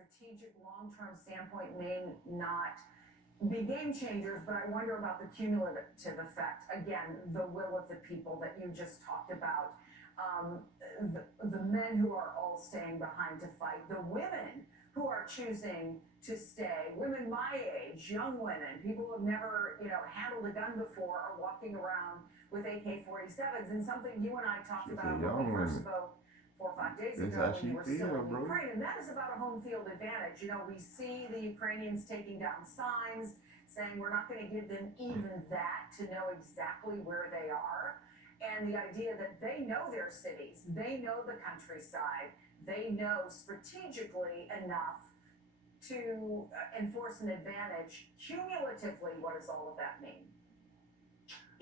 strategic long-term standpoint may not be game changers, but I wonder about the cumulative effect. Again, the will of the people that you just talked about. The men who are all staying behind to fight, the women who are choosing to stay, women my age, young women, people who have never, handled a gun before are walking around with AK-47s, and something you and I talked about when we first spoke 4 or 5 days ago when you were still in Ukraine, and that is about a home field advantage. We see the Ukrainians taking down signs saying we're not going to give them even that to know exactly where they are. And the idea that they know their cities, they know the countryside, they know strategically enough to enforce an advantage. Cumulatively, what does all of that mean?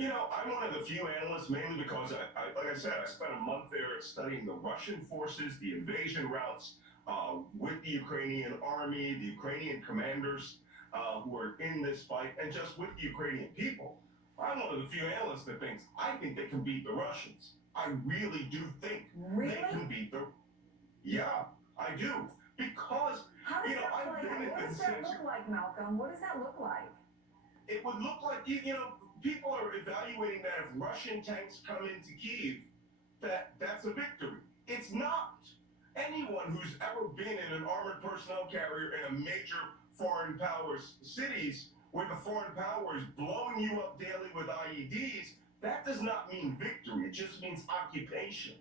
I'm one of the few analysts, mainly because, like I said, I spent a month there studying the Russian forces, the invasion routes with the Ukrainian army, the Ukrainian commanders who are in this fight, and just with the Ukrainian people. I'm one of the few analysts that thinks, I think they can beat the Russians. I really do think Really? they can beat the... Yeah, I do. Because, How does that play out? What does that look like, Malcolm? What does that look like? It would look like, people are evaluating that if Russian tanks come into Kyiv, that's a victory. It's not. Anyone who's ever been in an armored personnel carrier in a major foreign powers cities where the foreign power is blowing you up daily with IEDs, that does not mean victory. It just means occupation.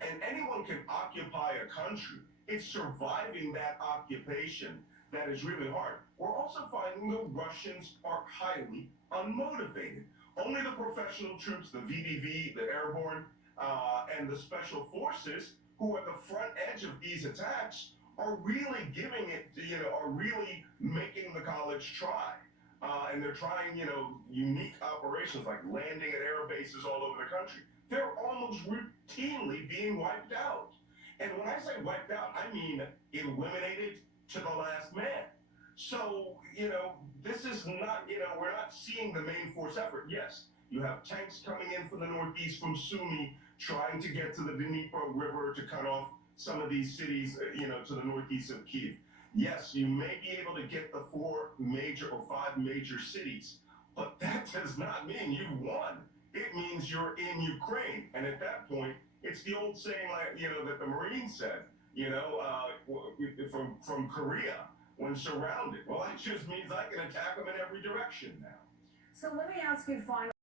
And anyone can occupy a country. It's surviving that occupation that is really hard. We're also finding the Russians are highly unmotivated. Only the professional troops, the VDV, the airborne, and the special forces, who are at the front edge of these attacks, are really giving it, are really making the college try. And they're trying, unique operations like landing at air bases all over the country. They're almost routinely being wiped out. And when I say wiped out, I mean eliminated to the last man. So, this is not, we're not seeing the main force effort. Yes, you have tanks coming in from the northeast from Sumy, trying to get to the Dnipro River to cut off some of these cities, to the northeast of Kyiv. Yes, you may be able to get the 4 major or 5 major cities, but that does not mean you won. It means you're in Ukraine. And at that point, it's the old saying, that the Marines said, from Korea when surrounded. Well, that just means I can attack them in every direction now. So let me ask you finally.